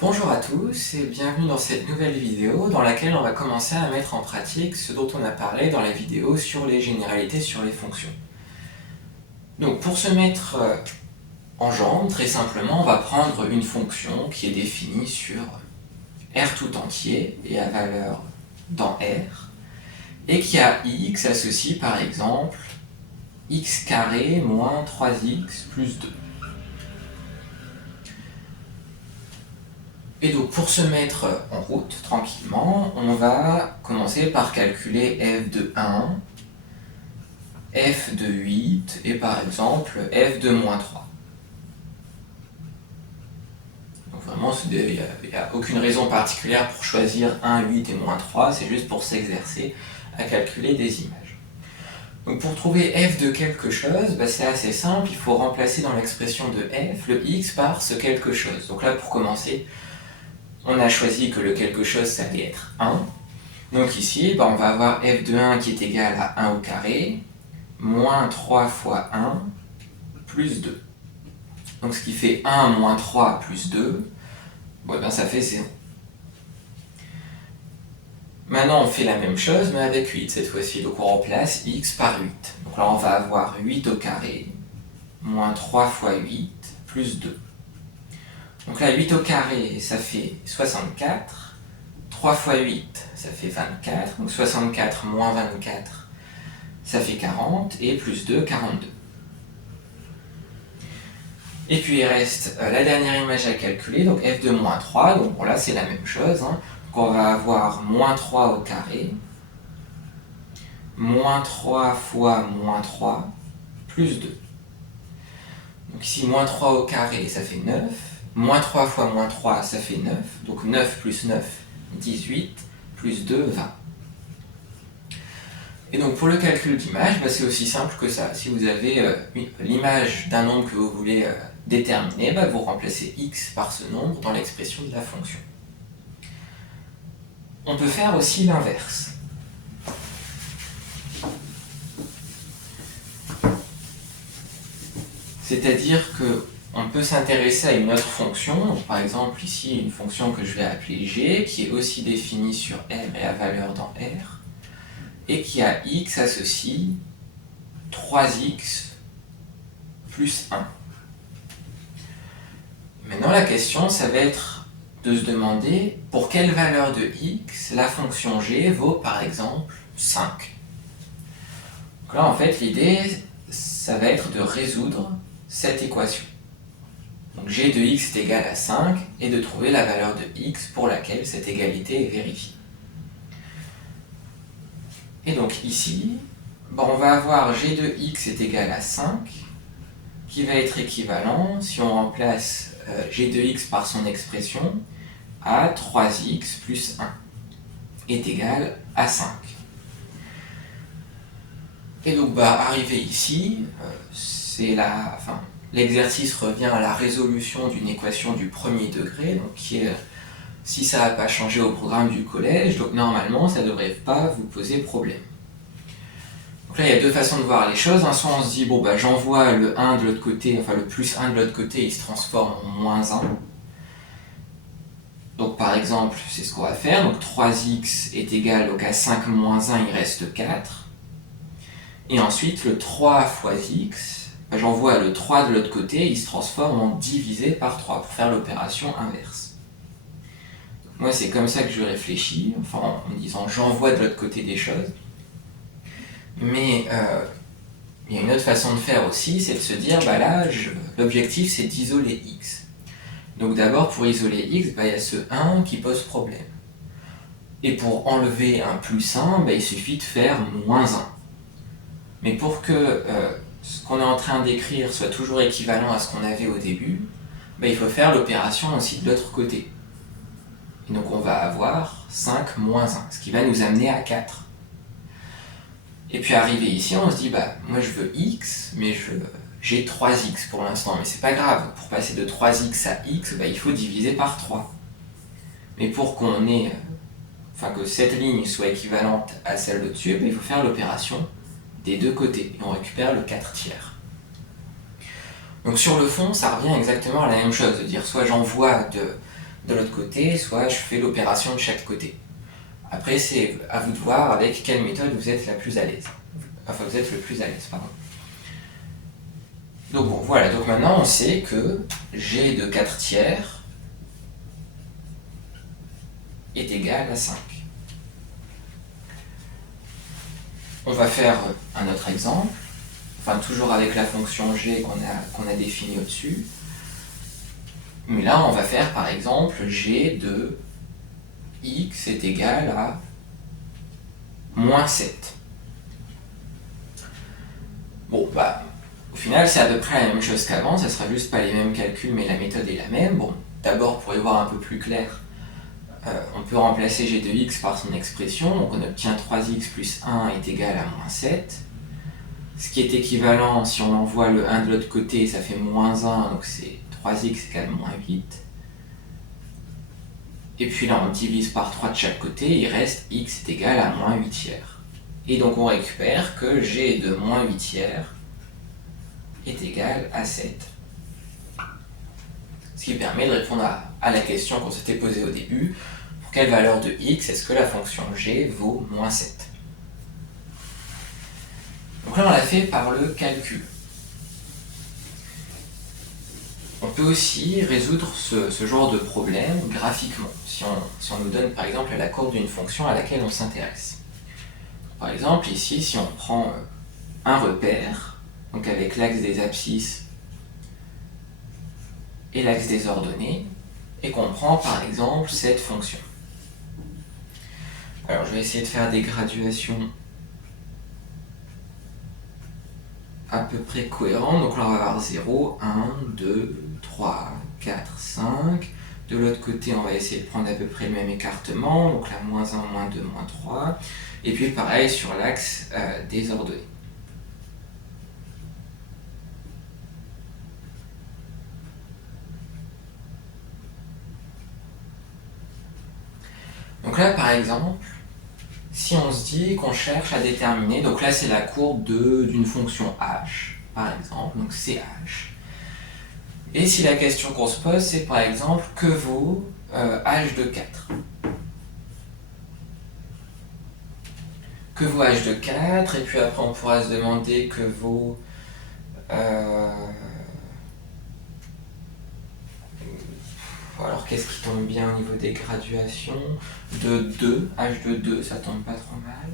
Bonjour à tous et bienvenue dans cette nouvelle vidéo dans laquelle on va commencer à mettre en pratique ce dont on a parlé dans la vidéo sur les généralités sur les fonctions. Donc pour se mettre en jambe, très simplement, on va prendre une fonction qui est définie sur R tout entier et à valeur dans R et qui a x associe par exemple x carré moins 3x plus 2. Et donc pour se mettre en route tranquillement, on va commencer par calculer f de 1, f de 8 et par exemple f de moins 3. Donc vraiment, il n'y a aucune raison particulière pour choisir 1, 8 et moins 3, c'est juste pour s'exercer à calculer des images. Donc pour trouver f de quelque chose, c'est assez simple, il faut remplacer dans l'expression de f le x par ce quelque chose. Donc là pour commencer, on a choisi que le quelque chose, ça allait être 1. Donc ici, on va avoir f de 1 qui est égal à 1 au carré, moins 3 fois 1, plus 2. Donc ce qui fait 1 moins 3 plus 2, ça fait 0. Maintenant, on fait la même chose, mais avec 8 cette fois-ci. Donc on remplace x par 8. Donc là, on va avoir 8 au carré, moins 3 fois 8, plus 2. Donc là, 8 au carré, ça fait 64. 3 fois 8, ça fait 24. Donc 64 moins 24, ça fait 40. Et plus 2, 42. Et puis il reste la dernière image à calculer, donc f de moins 3. Donc là, c'est la même chose. Donc on va avoir moins 3 au carré, moins 3 fois moins 3, plus 2. Donc ici, moins 3 au carré, ça fait 9. Moins 3 fois moins 3, ça fait 9. Donc 9 plus 9, 18, plus 2, 20. Et donc pour le calcul d'image, c'est aussi simple que ça. Si vous avez l'image d'un nombre que vous voulez déterminer, vous remplacez x par ce nombre dans l'expression de la fonction. On peut faire aussi l'inverse. C'est-à-dire qu'on peut s'intéresser à une autre fonction, donc par exemple ici une fonction que je vais appeler g, qui est aussi définie sur R et à valeur dans R, et qui a x associe 3x plus 1. Maintenant la question, ça va être de se demander pour quelle valeur de x la fonction g vaut par exemple 5. Donc là en fait l'idée, ça va être de résoudre cette équation. Donc g de x est égal à 5 et de trouver la valeur de x pour laquelle cette égalité est vérifiée. Et donc ici, on va avoir g de x est égal à 5 qui va être équivalent, si on remplace g de x par son expression, à 3x plus 1 est égal à 5. Et donc arrivé ici, l'exercice revient à la résolution d'une équation du premier degré, donc qui est, si ça n'a pas changé au programme du collège, donc normalement ça ne devrait pas vous poser problème. Donc là il y a deux façons de voir les choses, soit on se dit j'envoie le 1 de l'autre côté, le plus 1 de l'autre côté, il se transforme en moins 1. Donc par exemple c'est ce qu'on va faire, donc 3x est égal à 5 moins 1, il reste 4. Et ensuite le 3 fois x, j'envoie le 3 de l'autre côté, il se transforme en divisé par 3 pour faire l'opération inverse. Donc moi c'est comme ça que je réfléchis, en me disant j'envoie de l'autre côté des choses. Mais il y a une autre façon de faire aussi, c'est de se dire l'objectif c'est d'isoler x. Donc d'abord pour isoler x, il y a ce 1 qui pose problème. Et pour enlever un plus 1, il suffit de faire moins 1. Mais pour que ce qu'on est en train d'écrire soit toujours équivalent à ce qu'on avait au début, il faut faire l'opération aussi de l'autre côté. Et donc on va avoir 5 moins 1, ce qui va nous amener à 4. Et puis arrivé ici, on se dit, moi je veux x, mais j'ai 3x pour l'instant, mais c'est pas grave. Pour passer de 3x à x, il faut diviser par 3. Mais pour qu'on ait, que cette ligne soit équivalente à celle au-dessus, il faut faire l'opération des deux côtés, et on récupère le 4 tiers. Donc sur le fond, ça revient exactement à la même chose, de dire soit j'envoie de l'autre côté, soit je fais l'opération de chaque côté. Après, c'est à vous de voir avec quelle méthode vous êtes la plus à l'aise. Enfin, vous êtes le plus à l'aise, pardon. Donc bon, voilà, donc maintenant on sait que g de 4 tiers est égal à 5. On va faire un autre exemple, enfin toujours avec la fonction g qu'on a définie au-dessus. Mais là, on va faire par exemple g de x est égal à moins 7. Bon, bah, au final, c'est à peu près la même chose qu'avant, ça sera juste pas les mêmes calculs, mais la méthode est la même. Bon, d'abord, pour y voir un peu plus clair, on peut remplacer g de x par son expression, donc on obtient 3x plus 1 est égal à moins 7. Ce qui est équivalent, si on envoie le 1 de l'autre côté, ça fait moins 1, donc c'est 3x égale moins 8. Et puis là, on divise par 3 de chaque côté, il reste x est égal à moins 8 tiers. Et donc on récupère que g de moins 8 tiers est égal à 7. Ce qui permet de répondre à la question qu'on s'était posée au début. Pour quelle valeur de x est-ce que la fonction g vaut moins 7? Donc là, on l'a fait par le calcul. On peut aussi résoudre ce genre de problème graphiquement, si on nous donne par exemple la courbe d'une fonction à laquelle on s'intéresse. Par exemple, ici, si on prend un repère, donc avec l'axe des abscisses et l'axe des ordonnées, et qu'on prend par exemple cette fonction. Alors je vais essayer de faire des graduations à peu près cohérentes. Donc là on va avoir 0, 1, 2, 3, 4, 5. De l'autre côté on va essayer de prendre à peu près le même écartement. Donc là moins 1, moins 2, moins 3. Et puis pareil sur l'axe des ordonnées. Donc là par exemple, si on se dit qu'on cherche à déterminer, donc là c'est la courbe d'une fonction h, par exemple, donc ch. Et si la question qu'on se pose, c'est par exemple, que vaut h de 4? Que vaut h de 4? Et puis après on pourra se demander que vaut... alors qu'est-ce qui tombe bien au niveau des graduations? De 2, h de 2, ça tombe pas trop mal.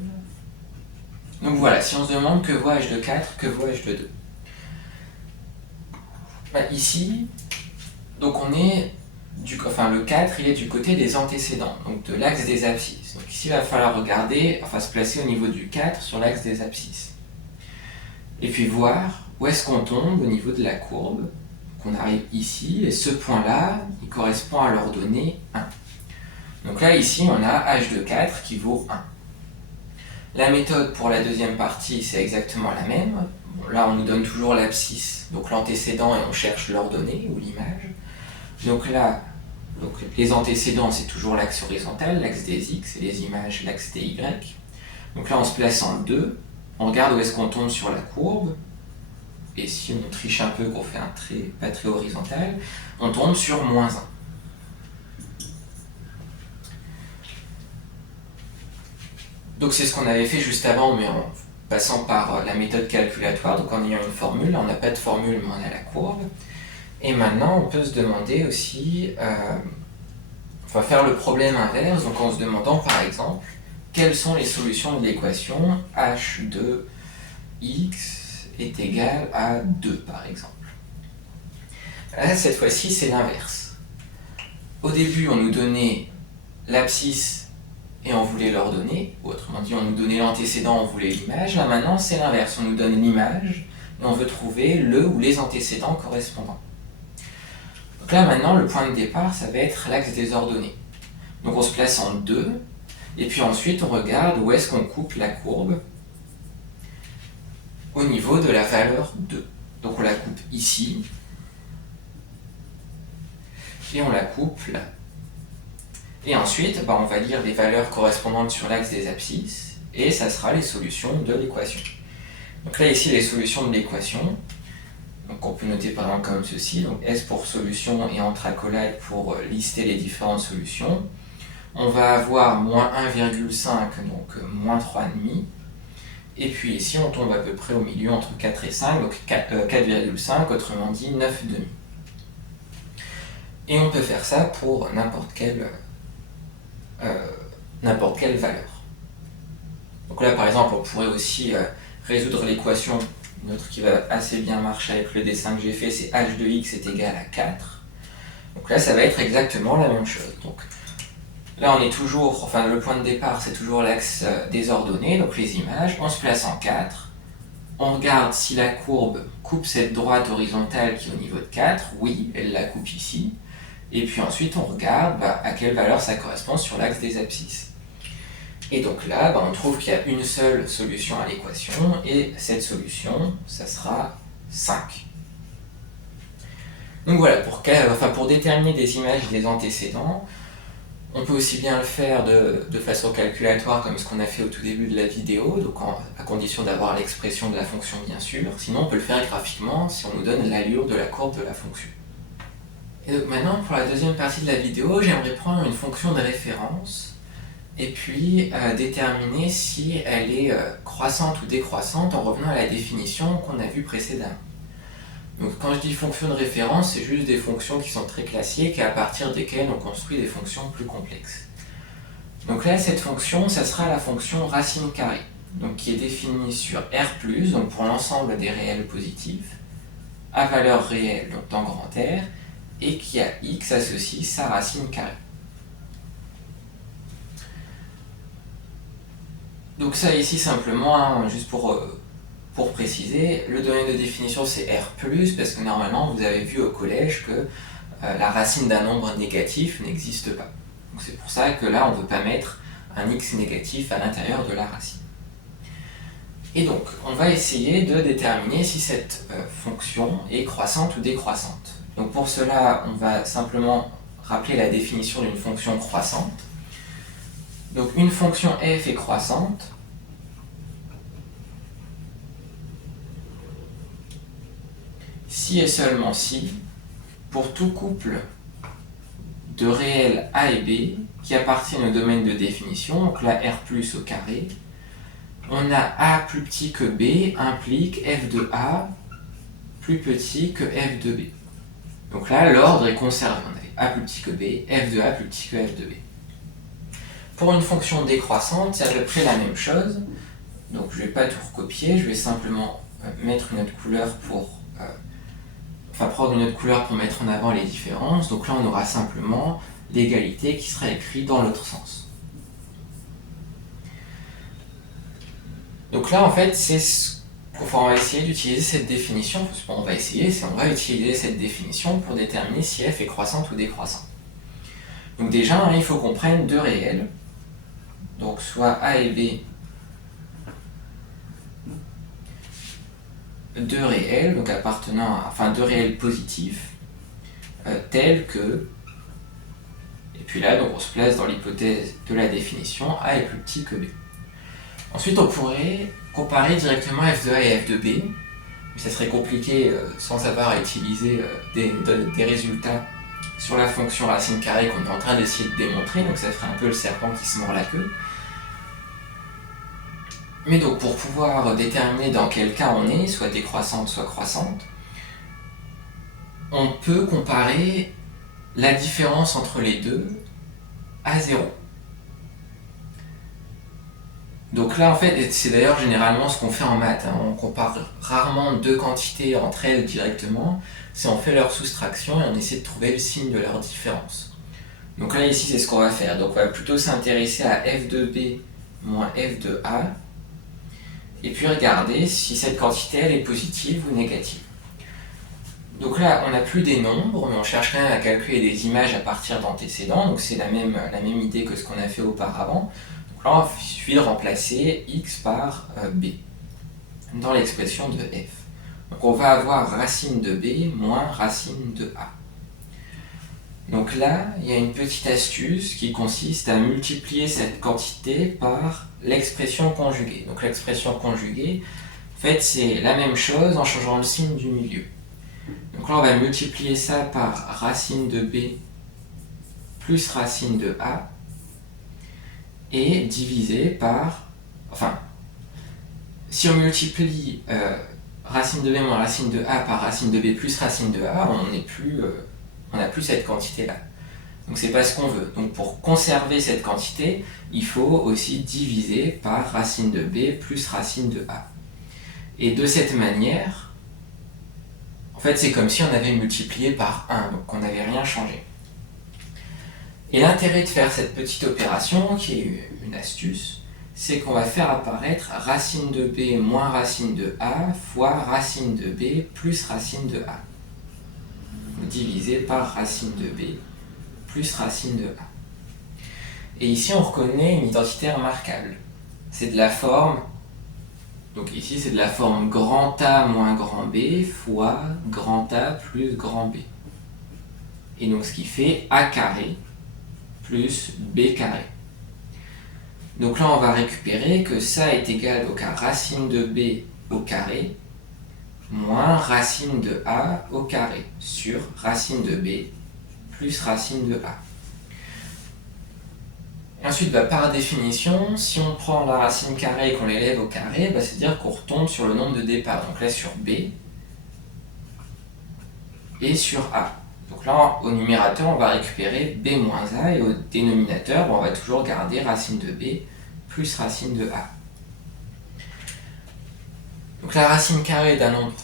Donc voilà, si on se demande que vaut h de 4, que vaut h de 2. Bah, ici, donc on est le 4 il est du côté des antécédents, donc de l'axe des abscisses. Donc ici il va falloir regarder, enfin se placer au niveau du 4 sur l'axe des abscisses. Et puis voir où est-ce qu'on tombe au niveau de la courbe. On arrive ici, et ce point-là, il correspond à l'ordonnée 1. Donc là, ici, on a h de 4 qui vaut 1. La méthode pour la deuxième partie, c'est exactement la même. Bon, là, on nous donne toujours l'abscisse, donc l'antécédent, et on cherche l'ordonnée, ou l'image. Donc là, les antécédents, c'est toujours l'axe horizontal, l'axe des x, et les images, l'axe des y. Donc là, on se place en 2, on regarde où est-ce qu'on tombe sur la courbe, et si on triche un peu, qu'on fait un trait pas très horizontal, on tombe sur moins 1. Donc c'est ce qu'on avait fait juste avant, mais en passant par la méthode calculatoire, donc en ayant une formule. Là, on n'a pas de formule, mais on a la courbe. Et maintenant, on peut se demander aussi, on va faire le problème inverse, donc en se demandant par exemple, quelles sont les solutions de l'équation h de x est égal à 2 par exemple. Là, cette fois-ci, c'est l'inverse. Au début, on nous donnait l'abscisse et on voulait l'ordonnée, ou autrement dit, on nous donnait l'antécédent, on voulait l'image. Là, maintenant, c'est l'inverse. On nous donne l'image et on veut trouver le ou les antécédents correspondants. Donc là, maintenant, le point de départ, ça va être l'axe des ordonnées. Donc on se place en 2, et puis ensuite, on regarde où est-ce qu'on coupe la courbe au niveau de la valeur 2. Donc on la coupe ici, et on la coupe là. Et ensuite, on va lire les valeurs correspondantes sur l'axe des abscisses, et ça sera les solutions de l'équation. Donc là, ici, les solutions de l'équation, Donc on peut noter par exemple comme ceci, donc S pour solution et entre accolades pour lister les différentes solutions. On va avoir moins 1,5, donc moins 3,5. Et puis ici on tombe à peu près au milieu entre 4 et 5, donc 4,5, autrement dit 9,5. Et on peut faire ça pour n'importe quelle valeur. Donc là par exemple on pourrait aussi résoudre l'équation, une autre qui va assez bien marcher avec le dessin que j'ai fait, c'est h de x est égal à 4. Donc là ça va être exactement la même chose. Donc là on est toujours, enfin le point de départ c'est toujours l'axe des ordonnées, donc les images, on se place en 4. On regarde si la courbe coupe cette droite horizontale qui est au niveau de 4, oui, elle la coupe ici. Et puis ensuite on regarde à quelle valeur ça correspond sur l'axe des abscisses. Et donc là, on trouve qu'il y a une seule solution à l'équation, et cette solution, ça sera 5. Donc voilà, pour déterminer des images des antécédents, on peut aussi bien le faire de façon calculatoire comme ce qu'on a fait au tout début de la vidéo, donc à condition d'avoir l'expression de la fonction bien sûr, sinon on peut le faire graphiquement si on nous donne l'allure de la courbe de la fonction. Et donc maintenant, pour la deuxième partie de la vidéo, j'aimerais prendre une fonction de référence et puis déterminer si elle est croissante ou décroissante en revenant à la définition qu'on a vue précédemment. Donc quand je dis fonction de référence, c'est juste des fonctions qui sont très classiques et à partir desquelles on construit des fonctions plus complexes. Donc là, cette fonction, ça sera la fonction racine carrée, donc qui est définie sur R+, donc pour l'ensemble des réels positifs, à valeur réelle, donc dans grand R, et qui a x associe sa racine carrée. Donc ça ici simplement, juste pour préciser, le domaine de définition c'est R+, parce que normalement vous avez vu au collège que la racine d'un nombre négatif n'existe pas. Donc c'est pour ça que là on ne veut pas mettre un x négatif à l'intérieur de la racine. Et donc on va essayer de déterminer si cette fonction est croissante ou décroissante. Donc pour cela on va simplement rappeler la définition d'une fonction croissante. Donc une fonction f est croissante si et seulement si, pour tout couple de réels a et b qui appartiennent au domaine de définition, donc là R+ au carré, on a a plus petit que b implique f de a plus petit que f de b. Donc là l'ordre est conservé, on a a plus petit que b, f de a plus petit que f de b. Pour une fonction décroissante, c'est à peu près la même chose. Donc je ne vais pas tout recopier, je vais simplement mettre une autre couleur pour prendre une autre couleur pour mettre en avant les différences. Donc là on aura simplement l'égalité qui sera écrite dans l'autre sens. Donc là en fait on va essayer d'utiliser cette définition, on va utiliser cette définition pour déterminer si f est croissante ou décroissante. Donc déjà il faut qu'on prenne deux réels, donc soit a et b, deux réels, donc deux réels positifs, tels que, et puis là donc on se place dans l'hypothèse de la définition, a est plus petit que b. Ensuite on pourrait comparer directement f de a et f de b, mais ça serait compliqué sans avoir à utiliser des résultats sur la fonction racine carrée qu'on est en train d'essayer de démontrer, donc ça ferait un peu le serpent qui se mord la queue. Mais donc pour pouvoir déterminer dans quel cas on est, soit décroissante, soit croissante, on peut comparer la différence entre les deux à 0. Donc là en fait, c'est d'ailleurs généralement ce qu'on fait en maths, on compare rarement deux quantités entre elles directement, c'est on fait leur soustraction et on essaie de trouver le signe de leur différence. Donc là ici c'est ce qu'on va faire, donc on va plutôt s'intéresser à f de b moins f de a, et puis regarder si cette quantité elle est positive ou négative. Donc là on n'a plus des nombres, mais on cherche quand même à calculer des images à partir d'antécédents, donc c'est la même idée que ce qu'on a fait auparavant. Donc là il suffit de remplacer x par b dans l'expression de f. Donc on va avoir racine de b moins racine de a. Donc là, il y a une petite astuce qui consiste à multiplier cette quantité par l'expression conjuguée. Donc l'expression conjuguée, en fait, c'est la même chose en changeant le signe du milieu. Donc là, on va multiplier ça par racine de b plus racine de a et diviser par... Enfin, si on multiplie racine de b moins racine de a par racine de b plus racine de a, on n'a plus cette quantité-là. Donc c'est pas ce qu'on veut. Donc pour conserver cette quantité, il faut aussi diviser par racine de b plus racine de a. Et de cette manière, en fait c'est comme si on avait multiplié par 1, donc on n'avait rien changé. Et l'intérêt de faire cette petite opération, qui est une astuce, c'est qu'on va faire apparaître racine de b moins racine de a fois racine de b plus racine de a. Divisé par racine de b plus racine de a. Et ici on reconnaît une identité remarquable. C'est de la forme, donc ici c'est de la forme grand A moins grand B fois grand A plus grand B. Et donc ce qui fait A carré plus B carré. Donc là on va récupérer que ça est égal au cas racine de B au carré moins racine de A au carré sur racine de B plus racine de A. Et ensuite, par définition, si on prend la racine carrée et qu'on l'élève au carré, c'est-à-dire qu'on retombe sur le nombre de départ. Donc là sur B et sur A. Donc là, au numérateur, on va récupérer B moins A et au dénominateur, on va toujours garder racine de B plus racine de A. Donc la racine carrée d'un nombre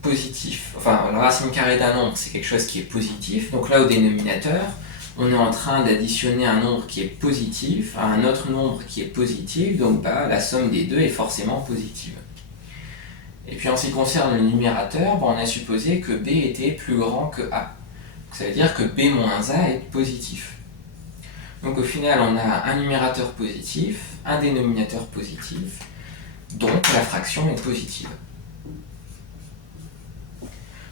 positif, enfin la racine carrée d'un nombre c'est quelque chose qui est positif, donc là au dénominateur on est en train d'additionner un nombre qui est positif à un autre nombre qui est positif, donc la somme des deux est forcément positive. Et puis en ce qui concerne le numérateur, on a supposé que B était plus grand que A, donc ça veut dire que B moins A est positif. Donc au final on a un numérateur positif, un dénominateur positif, donc la fraction est positive.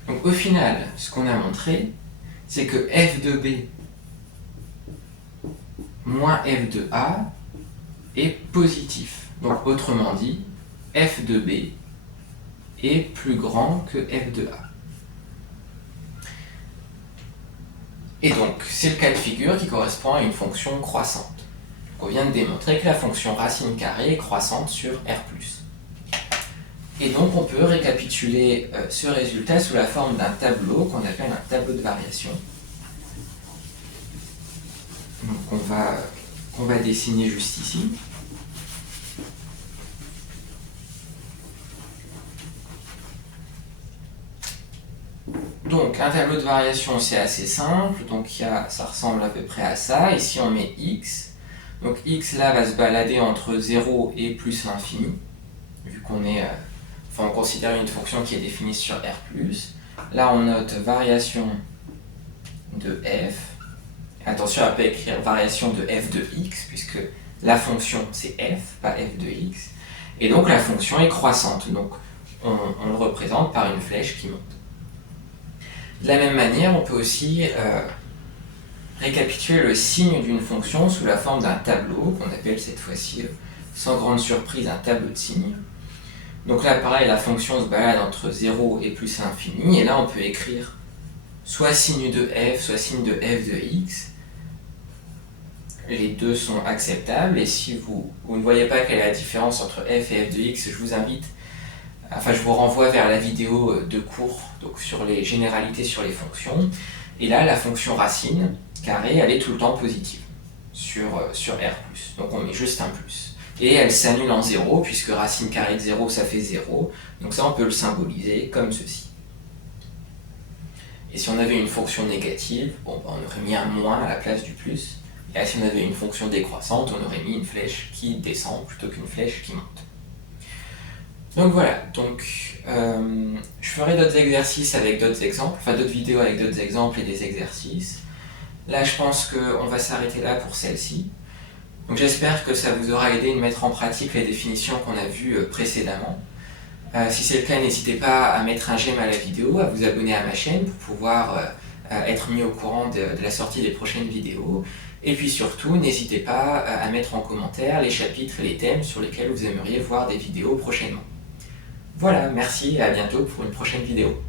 Donc au final, ce qu'on a montré, c'est que f de b moins f de a est positif. Donc autrement dit, f de b est plus grand que f de a. Et donc, c'est le cas de figure qui correspond à une fonction croissante. On vient de démontrer que la fonction racine carrée est croissante sur R+. Et donc on peut récapituler ce résultat sous la forme d'un tableau qu'on appelle un tableau de variation. Donc on va dessiner juste ici. Donc un tableau de variation c'est assez simple, donc ça ressemble à peu près à ça. Ici on met x, donc x là va se balader entre 0 et plus l'infini, vu qu'on est... on considère une fonction qui est définie sur R+. Là, on note variation de f. Attention à ne pas écrire variation de f de x, puisque la fonction, c'est f, pas f de x. Et donc, la fonction est croissante. Donc, on le représente par une flèche qui monte. De la même manière, on peut aussi récapituler le signe d'une fonction sous la forme d'un tableau, qu'on appelle cette fois-ci, sans grande surprise, un tableau de signes. Donc là, pareil, la fonction se balade entre 0 et plus l'infini, et là on peut écrire soit signe de f, soit signe de f de x. Les deux sont acceptables, et si vous ne voyez pas quelle est la différence entre f et f de x, je vous renvoie vers la vidéo de cours donc sur les généralités sur les fonctions. Et là, la fonction racine carrée, elle est tout le temps positive sur R+. Donc on met juste un plus. Et elle s'annule en 0, puisque racine carrée de 0, ça fait 0. Donc ça, on peut le symboliser comme ceci. Et si on avait une fonction négative, on aurait mis un moins à la place du plus. Et là, si on avait une fonction décroissante, on aurait mis une flèche qui descend plutôt qu'une flèche qui monte. Donc voilà, je ferai d'autres exercices avec d'autres exemples, enfin d'autres vidéos avec d'autres exemples et des exercices. Là, je pense qu'on va s'arrêter là pour celle-ci. Donc j'espère que ça vous aura aidé à mettre en pratique les définitions qu'on a vues précédemment. Si c'est le cas, n'hésitez pas à mettre un j'aime à la vidéo, à vous abonner à ma chaîne pour pouvoir être mis au courant de la sortie des prochaines vidéos. Et puis surtout, n'hésitez pas à mettre en commentaire les chapitres et les thèmes sur lesquels vous aimeriez voir des vidéos prochainement. Voilà, merci et à bientôt pour une prochaine vidéo.